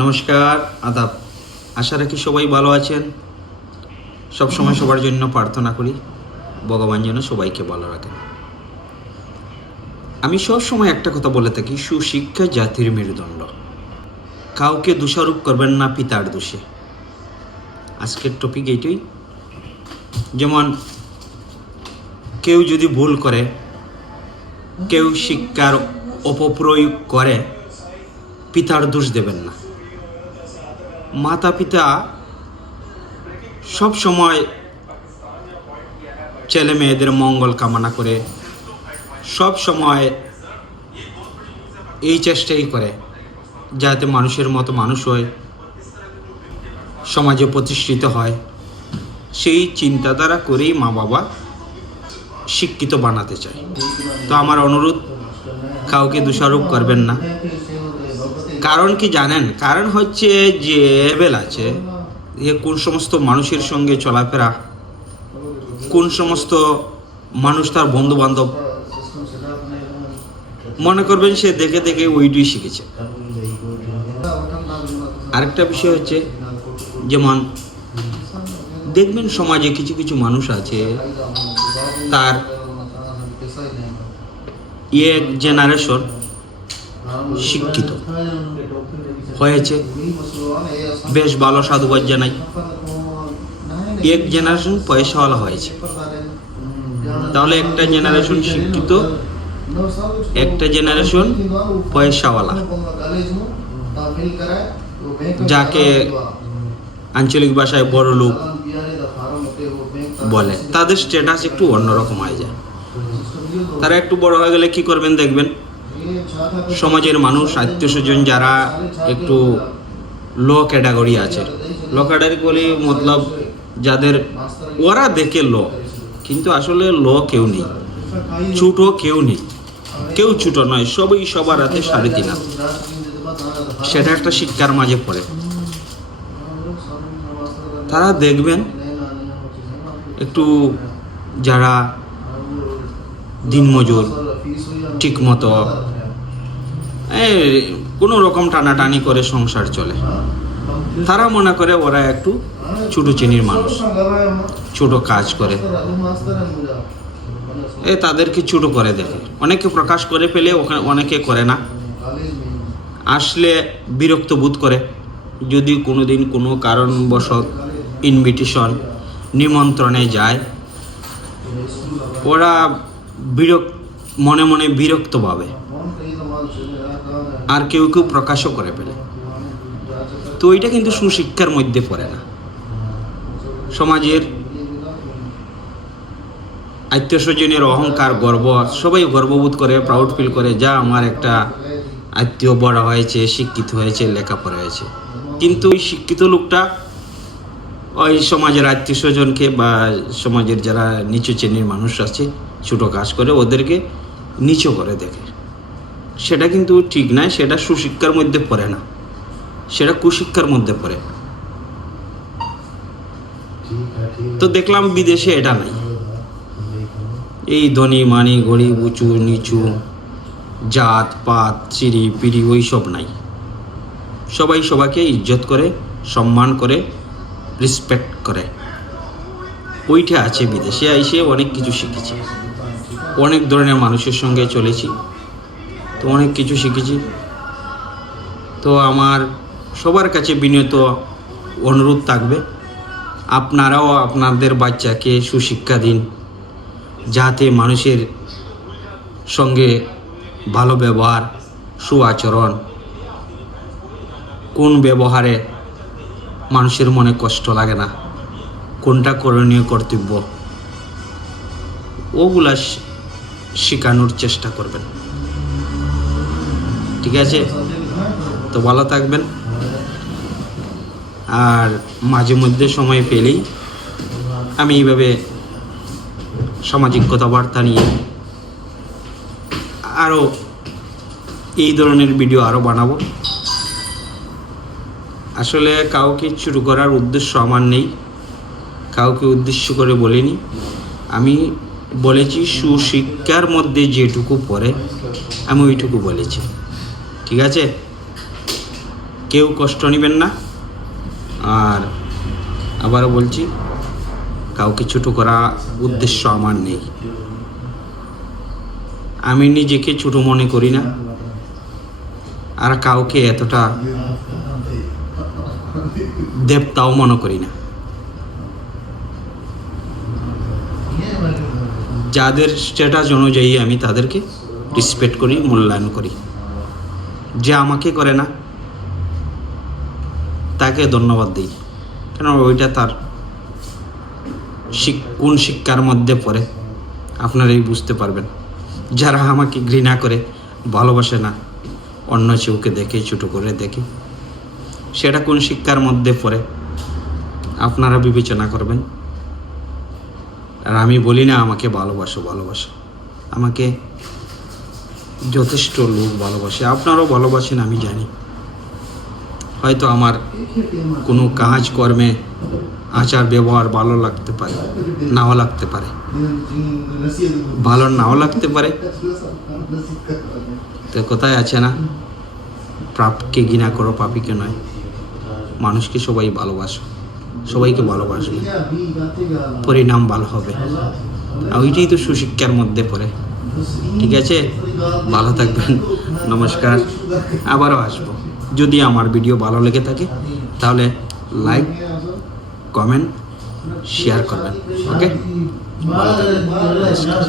নমস্কার, আদাব। আশা রাখি সবাই ভালো আছেন। সব সময় সবার জন্য প্রার্থনা করি ভগবান যেন সবাইকে ভালো রাখেন। আমি সব সময় একটা কথা বলে থাকি, সুশিক্ষা জাতির মেরুদণ্ড। কাউকে দোষারোপ করবেন না পিতার দোষে। আজকের টপিক এইটাই। যেমন কেউ যদি ভুল করে, কেউ শিক্ষার অপপ্রয়োগ করে, পিতার দোষ দেবেন না। মাতা পিতা সব সময় ছেলে মেয়েদের মঙ্গল কামনা করে, সব সময় এই চেষ্টাই করে যাতে মানুষের মতো মানুষ হয়, সমাজে প্রতিষ্ঠিত হয়। সেই চিন্তাধারা করেই মা বাবা শিক্ষিত বানাতে চায়। তো আমার অনুরোধ, কাউকে দোষারোপ করবেন না। কারণ কি জানেন? কারণ হচ্ছে যে লেভেল আছে, এ কোন সমস্ত মানুষের সঙ্গে চলাফেরা, কোন সমস্ত মানুষ তার বন্ধু বান্ধব, মনে করবেন সে দেখে দেখে ওইটাই শিখেছে। আরেকটা বিষয় হচ্ছে, যেমন দেখবেন সমাজে কিছু কিছু মানুষ আছে, তার এক জেনারেশন শিক্ষিত হয়েছে, বেশ ভালো, সাধুবাদ জানাই। এক জেনারেশন পয়সাওয়ালা হয়েছে। তাহলে একটা জেনারেশন শিক্ষিত, একটা জেনারেশন পয়সাওয়ালা, যাকে আঞ্চলিক ভাষায় বড় লোক বলে, তাদের স্ট্যাটাস একটু অন্যরকম হয়ে যায়। তারা একটু বড় হয়ে গেলে কি করবেন দেখবেন, সমাজের মানুষ, আত্মীয় স্বজন যারা একটু লো ক্যাটাগরি আছে, লো ক্যাটাগরি মতলব যাদের ওরা দেখে লো, কিন্তু আসলে লো কেউ নেই, ছোট কেউ নেই, কেউ ছোট নয়, সবই সবার হাতে 3.5 হাত। সেটা একটা শিক্ষার মাঝে পড়ে। তারা দেখবেন একটু যারা দিনমজুর, ঠিক মতো কোনো রকম টানাটানি করে সংসার চলে, তারা মনে করে ওরা একটু ছোট শ্রেণীর মানুষ, ছোট কাজ করে, তাদেরকে ছোট করে দেখে। অনেকে প্রকাশ করে ফেলে, অনেকে করে না। আসলে বিরক্ত বোধ করে। যদি কোনোদিন কোনো কারণবশত ইনভিটেশন, নিমন্ত্রণে যায়, ওরা মনে মনে বিরক্ত ভাবে, আর কেউ কেউ প্রকাশও করে ফেলে। তো এটা কিন্তু সুশিক্ষার মধ্যে পড়ে না। সমাজের আত্মীয় স্বজনের অহংকার, গর্ব, সবাই গর্ববোধ করে, প্রাউড ফিল করে, যা আমার একটা আত্মীয় বড় হয়েছে, শিক্ষিত হয়েছে, লেখাপড়া হয়েছে। কিন্তু ওই শিক্ষিত লোকটা ওই সমাজের আত্মীয় স্বজনকে বা সমাজের যারা নিচু শ্রেণীর মানুষ আছে, ছোটো কাজ করে, ওদেরকে নিচু করে দেখে। সেটা কিন্তু ঠিক নয়, সেটা সুশিক্ষার মধ্যে পড়ে না, সেটা কুশিক্ষার মধ্যে পড়ে। তো দেখলাম বিদেশে এটা নাই। এই ধনী মানি, গরিব, উঁচু নিচু, জাত পাত, চিড়ি পিড়ি, ওই সব নাই। সবাই সবাইকে ইজ্জত করে, সম্মান করে, রেসপেক্ট করে। ওইটা আছে বিদেশে। এসে অনেক কিছু শিখেছি, অনেক ধরনের মানুষের সঙ্গে চলেছি, তো অনেক কিছু শিখেছি। তো আমার সবার কাছে বিনীত অনুরোধ থাকবে, আপনারাও আপনাদের বাচ্চাকে সুশিক্ষা দিন, যাতে মানুষের সঙ্গে ভালো ব্যবহার, সুআচরণ, কোন ব্যবহারে মানুষের মনে কষ্ট লাগে না, কোনটা করণীয় কর্তব্য, ওগুলা শেখানোর চেষ্টা করবেন। ঠিক আছে? তো ভালো থাকবেন। আর মাঝে মধ্যে সময় পেলেই আমি এইভাবে সামাজিক কথাবার্তা নিয়ে আরও এই ধরনের ভিডিও আরও বানাবো। আসলে কাউকে শুরু করার উদ্দেশ্য আমার নেই, কাউকে উদ্দেশ্য করে বলিনি। আমি বলেছি সুশিক্ষার মধ্যে যেটুকু পড়ে আমি ওইটুকু বলেছি। ঠিক আছে? কেউ কষ্ট নেবেন না। আর আবারও বলছি, কাউকে ছোটো করা উদ্দেশ্য আমার নেই। আমি নিজেকে ছোটো মনে করি না, আর কাউকে এতটা দেবতাও মনে করি না। যাদের স্ট্যাটাস অনুযায়ী আমি তাদেরকে রেসপেক্ট করি, মূল্যায়ন করি। যে আমাকে করে না তাকে ধন্যবাদ দিই, কেন ওইটা তার কোন শিক্ষার মধ্যে পড়ে আপনারাই বুঝতে পারবেন। যারা আমাকে ঘৃণা করে, ভালোবাসে না, অন্য চোখে দেখে, ছোটো করে দেখে, সেটা কোন শিক্ষার মধ্যে পড়ে আপনারা বিবেচনা করবেন। আর আমি বলি না আমাকে ভালোবাসো, আমাকে যথেষ্ট লোক ভালোবাসে, আপনারাও ভালোবাসেন আমি জানি। হয়তো আমার কোনো কাজ কর্মে আচার ব্যবহার ভালো লাগতে পারে, নাও লাগতে পারে, ভালো নাও লাগতে পারে। তো কোথায় আছে না, পাপকে ঘৃণা করো, পাপীকে নয়। মানুষকে সবাই ভালোবাসো, সবাইকে ভালোবাসবে, পরিণাম ভালো হবে। আর ওইটাই তো সুশিক্ষার মধ্যে পড়ে। ঠিক আছে, ভালো থাকবেন, নমস্কার। আবারও আসবো। যদি আমার ভিডিও ভালো লেগে থাকে তাহলে লাইক, কমেন্ট, শেয়ার করবেন। ওকে, ভালো থাকবেন, নমস্কার।